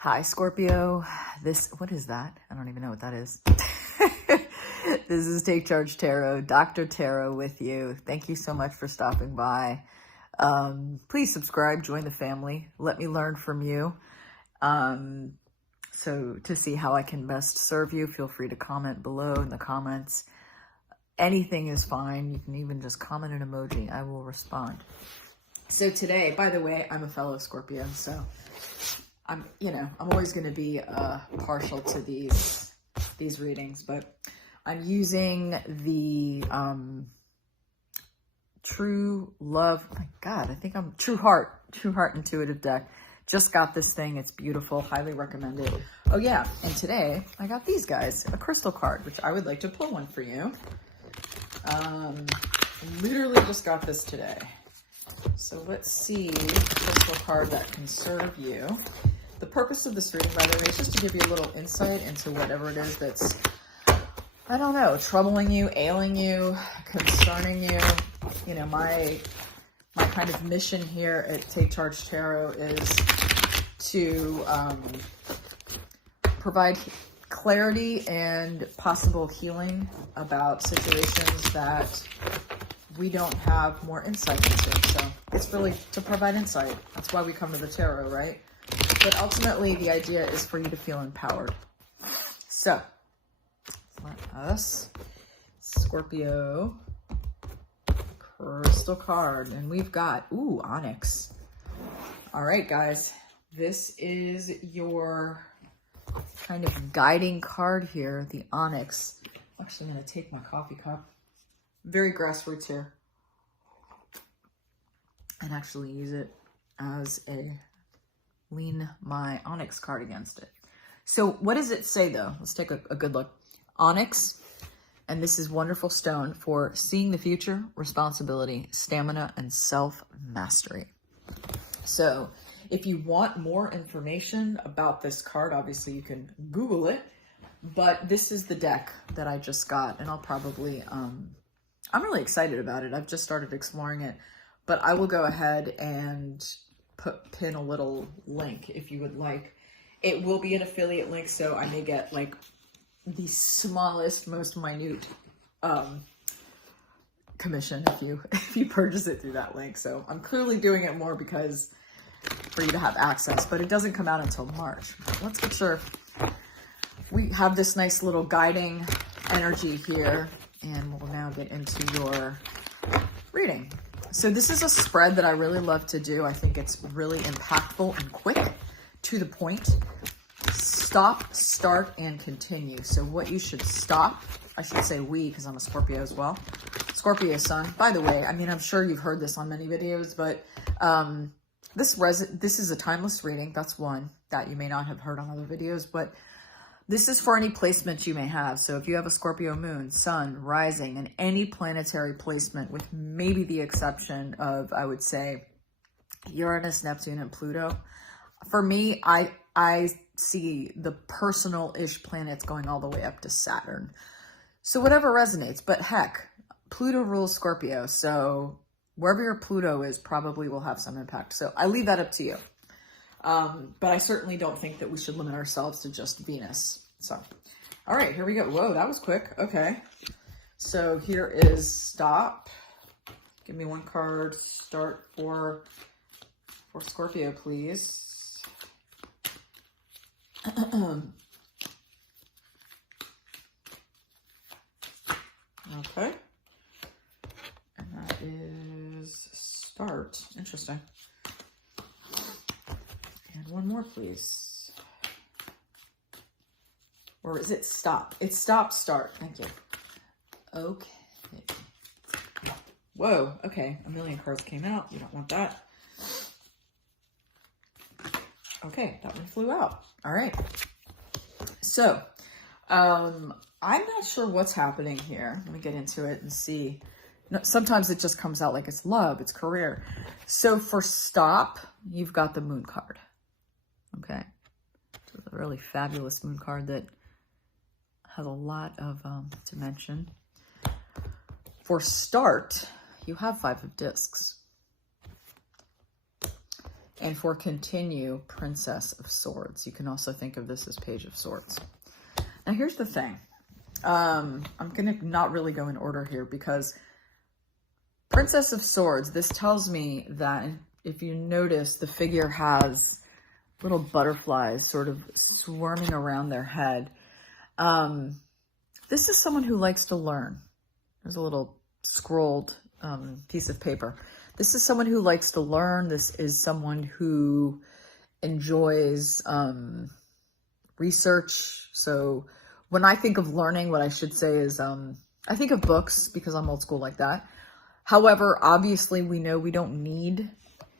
Hi, Scorpio. What is that? I don't even know what that is. This is Take Charge Tarot, Dr. Tarot with you. Thank you so much for stopping by. Please subscribe, join the family. Let me learn from you. So to see how I can best serve you, feel free to comment below in the comments. Anything is fine. You can even just comment an emoji. I will respond. So today, by the way, I'm a fellow Scorpio, so I'm always going to be partial to these readings, but I'm using the True Love. Oh my God, I think I'm True Heart Intuitive deck. Just got this thing. It's beautiful. Highly recommend it. Oh yeah, and today I got these guys, a crystal card, which I would like to pull one for you. Literally just got this today. So let's see the crystal card that can serve you. The purpose of this reading, by the way, is just to give you a little insight into whatever it is that's, I don't know, troubling you, ailing you, concerning you. You know, my kind of mission here at Take Charge Tarot is to provide clarity and possible healing about situations that we don't have more insight into. So it's really to provide insight. That's why we come to the tarot, right? But ultimately, the idea is for you to feel empowered. So let us, Scorpio, crystal card. And we've got, ooh, onyx. All right, guys. This is your kind of guiding card here, the onyx. Actually, I'm going to take my coffee cup. Very grassroots here. And actually use it as a lean my onyx card against it. So what does it say though? Let's take a good look. Onyx, and this is wonderful stone for seeing the future, responsibility, stamina, and self-mastery. So if you want more information about this card, obviously you can Google it, but this is the deck that I just got, and I'll probably, I'm really excited about it. I've just started exploring it, but I will go ahead and pin a little link if you would like. It will be an affiliate link, so I may get like the smallest, most minute commission if you purchase it through that link. So I'm clearly doing it more because for you to have access, but it doesn't come out until March. Let's get sure we have this nice little guiding energy here, and we'll now get into your reading. So this is a spread that I really love to do. I think it's really impactful and quick, to the point. Stop, start, and continue. So what you should stop, I should say we, because I'm a Scorpio as well. Scorpio sun. By the way, I mean, I'm sure you've heard this on many videos, but this is a timeless reading. That's one that you may not have heard on other videos, but this is for any placement you may have. So if you have a Scorpio moon, sun, rising, and any planetary placement, with maybe the exception of, I would say, Uranus, Neptune, and Pluto. For me, I see the personal-ish planets going all the way up to Saturn. So whatever resonates, but heck, Pluto rules Scorpio. So wherever your Pluto is probably will have some impact. So I leave that up to you. But I certainly don't think that we should limit ourselves to just Venus. So, all right, here we go. Whoa, that was quick. Okay. So here is stop. Give me one card. Start for Scorpio, please. Okay. And that is start. Interesting. And one more, please. Or is it stop? It's stop, start. Thank you. Okay. Whoa. Okay. A million cards came out. You don't want that. Okay. That one flew out. All right. So, I'm not sure what's happening here. Let me get into it and see. Sometimes it just comes out like it's love, it's career. So for stop, you've got the moon card. Okay. So it's a really fabulous moon card that has a lot of dimension. For start, you have 5 of discs. And for continue, Princess of Swords. You can also think of this as Page of Swords. Now, here's the thing. I'm going to not really go in order here because Princess of Swords, this tells me that if you notice, the figure has little butterflies sort of swarming around their head. This is someone who likes to learn. There's a little scrolled piece of paper. This is someone who likes to learn. This is someone who enjoys research. So when I think of learning, what I should say is I think of books because I'm old school like that. However, obviously we know we don't need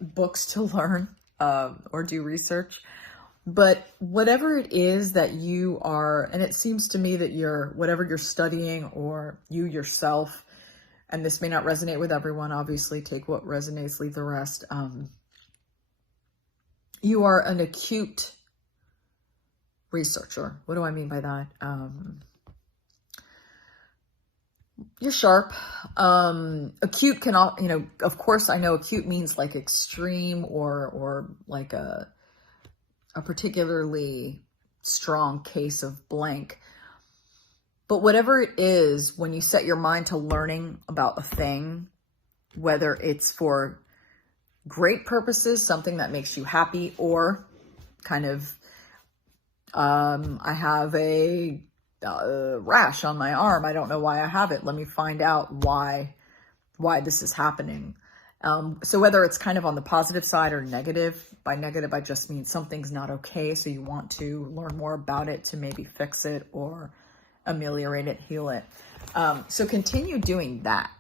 books to learn or do research. But whatever it is that you are, and it seems to me that whatever you're studying or you yourself, and this may not resonate with everyone, obviously take what resonates, leave the rest. You are an acute researcher. What do I mean by that? You're sharp. Acute can, of course I know acute means like extreme or like a particularly strong case of blank. But whatever it is, when you set your mind to learning about a thing, whether it's for great purposes, something that makes you happy, or kind of, I have a rash on my arm. I don't know why I have it. Let me find out why this is happening. So whether it's kind of on the positive side or negative, by negative, I just mean something's not okay. So you want to learn more about it to maybe fix it or ameliorate it, heal it. So continue doing that,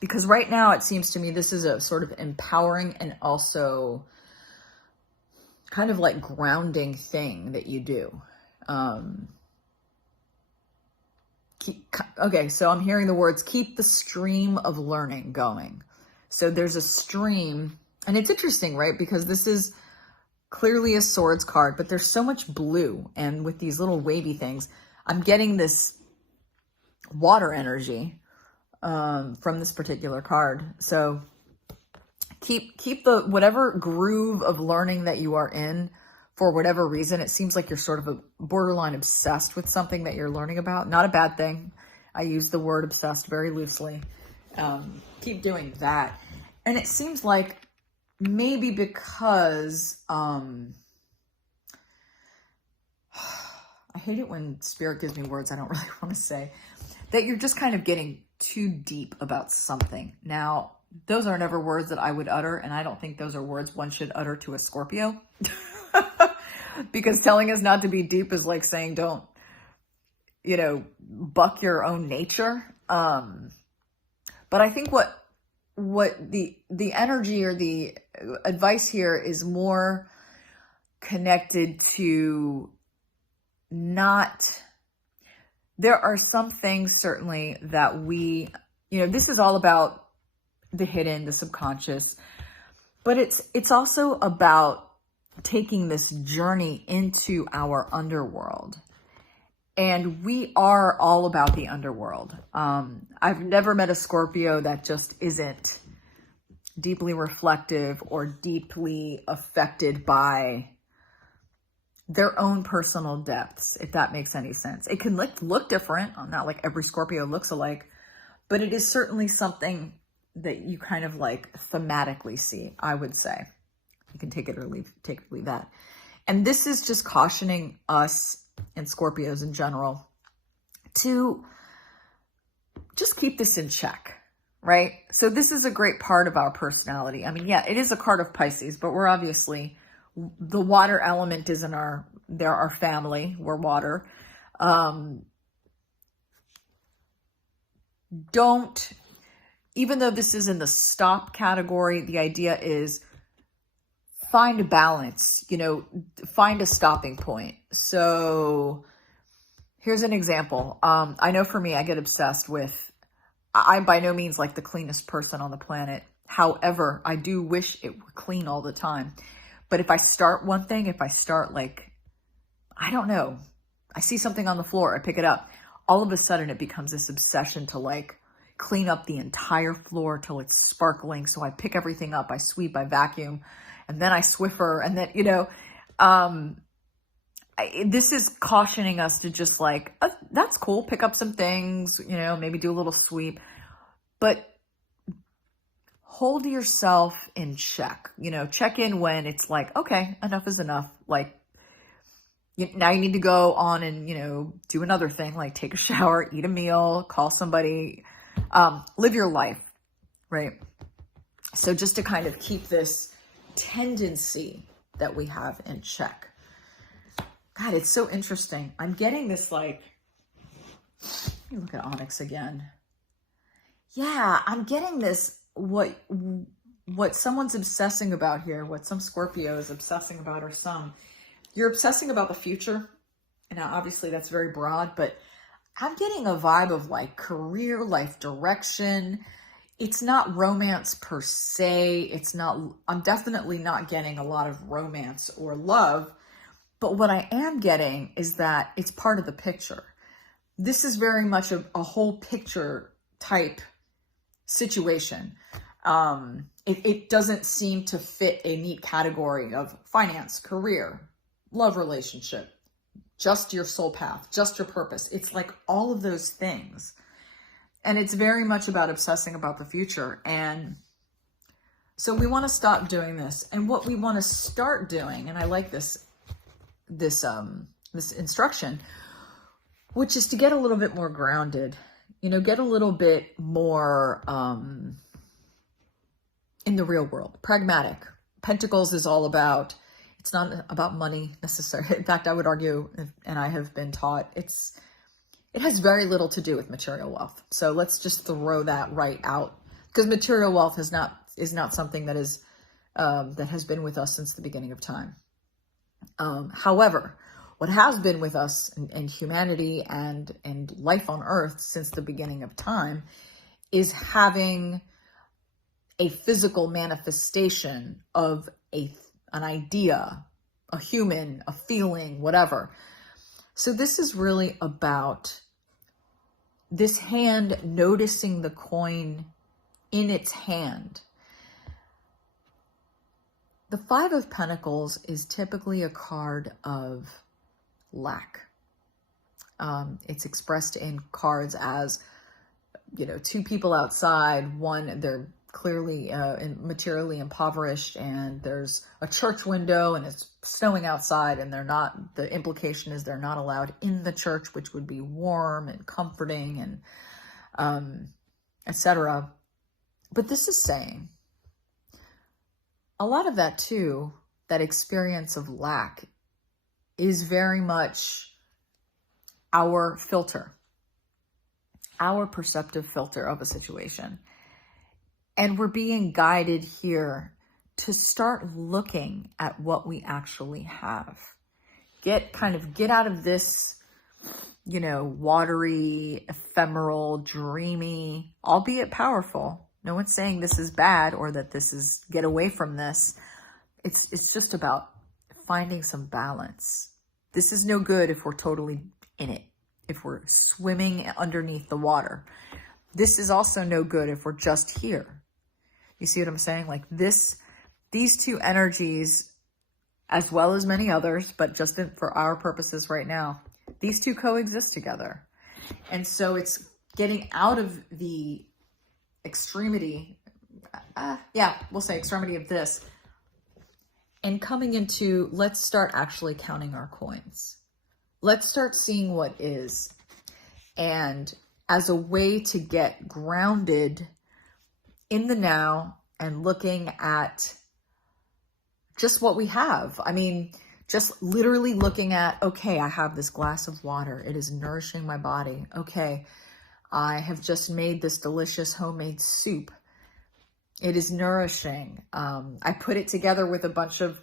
because right now it seems to me this is a sort of empowering and also kind of like grounding thing that you do. Okay, so I'm hearing the words, keep the stream of learning going. So there's a stream, and it's interesting, right? Because this is clearly a swords card, but there's so much blue, and with these little wavy things, I'm getting this water energy from this particular card. So keep the whatever groove of learning that you are in. For whatever reason, it seems like you're sort of a borderline obsessed with something that you're learning about. Not a bad thing. I use the word obsessed very loosely. Keep doing that. And it seems like maybe because, I hate it when spirit gives me words I don't really want to say, that you're just kind of getting too deep about something. Now, those are never words that I would utter, and I don't think those are words one should utter to a Scorpio. Because telling us not to be deep is like saying don't, buck your own nature. But I think what the energy or the advice here is more connected to there are some things certainly that this is all about the hidden, the subconscious, but it's also about taking this journey into our underworld. And we are all about the underworld. I've never met a Scorpio that just isn't deeply reflective or deeply affected by their own personal depths, if that makes any sense. It can look different. Not like every Scorpio looks alike, but it is certainly something that you kind of like thematically see, I would say. You can take it or leave that. And this is just cautioning us and Scorpios in general to just keep this in check, right? So this is a great part of our personality. I mean, yeah, it is a card of Pisces, but we're obviously, the water element is they're our family. We're water. Even though this is in the stop category, the idea is find a balance, find a stopping point. So here's an example. I know for me, I get obsessed with, I'm by no means like the cleanest person on the planet. However, I do wish it were clean all the time. But if I start one thing, I don't know, I see something on the floor, I pick it up. All of a sudden it becomes this obsession to like clean up the entire floor till it's sparkling. So I pick everything up, I sweep, I vacuum. and then I Swiffer, and then, this is cautioning us to just like, that's cool, pick up some things, maybe do a little sweep, but hold yourself in check, check in when it's like, okay, enough is enough. Like, now you need to go on and, do another thing, like take a shower, eat a meal, call somebody, live your life, right? So just to kind of keep this tendency that we have in check. God, it's so interesting. I'm getting this like, let me look at Onyx again. Yeah, I'm getting this, what someone's obsessing about here, what some Scorpio is obsessing about, or some, you're obsessing about the future. And now obviously that's very broad, but I'm getting a vibe of like career, life direction. It's not romance per se. I'm definitely not getting a lot of romance or love. But what I am getting is that it's part of the picture. This is very much a whole picture type situation. It doesn't seem to fit a neat category of finance, career, love relationship, just your soul path, just your purpose. It's like all of those things. And it's very much about obsessing about the future. And so we want to stop doing this. And what we want to start doing, and I like this instruction, which is to get a little bit more grounded, get a little bit more in the real world, pragmatic. Pentacles is all about, it's not about money necessarily. In fact, I would argue, and I have been taught, it has very little to do with material wealth. So let's just throw that right out, because material wealth is not something that has been with us since the beginning of time. However, what has been with us and humanity and life on earth since the beginning of time is having a physical manifestation of an idea, a human, a feeling, whatever. So this is really about this hand noticing the coin in its hand. The Five of Pentacles is typically a card of lack. It's expressed in cards as, two people outside, one, they're clearly materially impoverished, and there's a church window and it's snowing outside, and the implication is they're not allowed in the church, which would be warm and comforting and etc. But this is saying, a lot of that too, that experience of lack is very much our filter, our perceptive filter of a situation. And we're being guided here to start looking at what we actually have. Get out of this, watery, ephemeral, dreamy, albeit powerful. No one's saying this is bad or that this is, get away from this. It's just about finding some balance. This is no good if we're totally in it, if we're swimming underneath the water. This is also no good if we're just here. You see what I'm saying? Like these two energies, as well as many others, but just for our purposes right now, these two coexist together. And so it's getting out of the extremity, we'll say extremity of this, and coming into, let's start actually counting our coins. Let's start seeing what is. And as a way to get grounded in the now and looking at just what we have. I mean, just literally looking at, okay, I have this glass of water. It is nourishing my body. Okay, I have just made this delicious homemade soup. It is nourishing. I put it together with a bunch of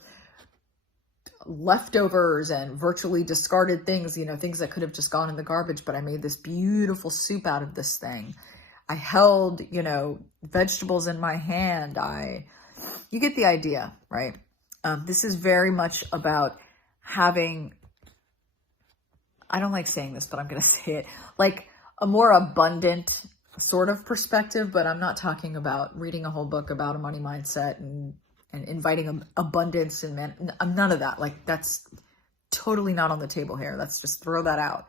leftovers and virtually discarded things, things that could have just gone in the garbage, but I made this beautiful soup out of this thing. I held, vegetables in my hand. You get the idea, right? This is very much about having, I don't like saying this, but I'm going to say it, like a more abundant sort of perspective, but I'm not talking about reading a whole book about a money mindset and and inviting abundance and none of that. Like, that's totally not on the table here. Let's just throw that out.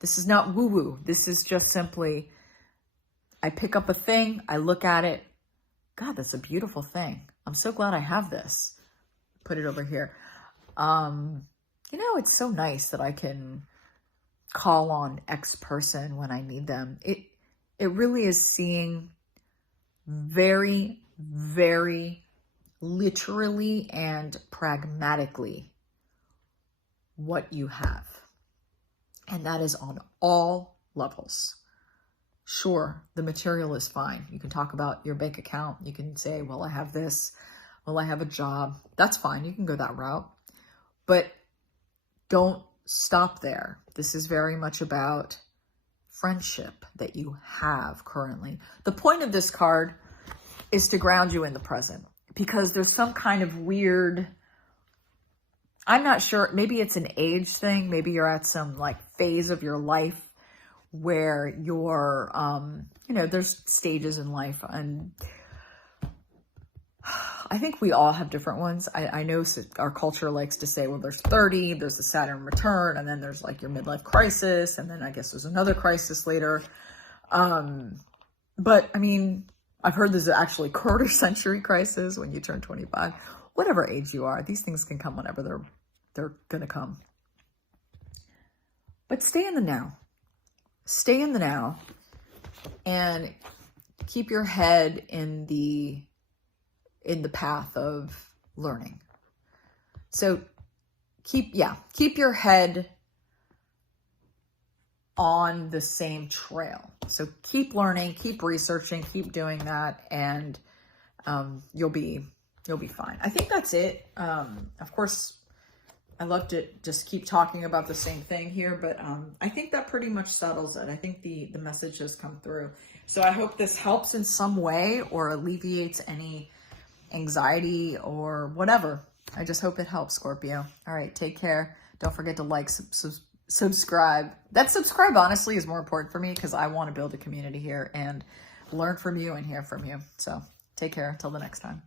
This is not woo-woo. This is just simply, I pick up a thing, I look at it. God, that's a beautiful thing. I'm so glad I have this. Put it over here. You know, it's so nice that I can call on X person when I need them. It really is seeing very, very literally and pragmatically what you have. And that is on all levels. Sure, the material is fine. You can talk about your bank account. You can say, well, I have this. Well, I have a job. That's fine. You can go that route. But don't stop there. This is very much about friendship that you have currently. The point of this card is to ground you in the present, because there's some kind of weird, I'm not sure, maybe it's an age thing. Maybe you're at some like phase of your life where you're, you know, there's stages in life, and I think we all have different ones. I know our culture likes to say, well, there's 30, there's the Saturn return, and then there's like your midlife crisis, and then I guess there's another crisis later. But I mean, I've heard there's actually quarter century crisis when you turn 25. Whatever age you are, these things can come whenever they're gonna come. But stay in the now. Stay in the now and keep your head in the path of learning. So keep your head on the same trail. So keep learning, keep researching, keep doing that, and you'll be fine. I think that's it. Of course, I love to just keep talking about the same thing here, but I think that pretty much settles it. I think the message has come through. So I hope this helps in some way or alleviates any anxiety or whatever. I just hope it helps, Scorpio. All right, take care. Don't forget to like, subscribe. That subscribe honestly is more important for me because I want to build a community here and learn from you and hear from you. So take care until the next time.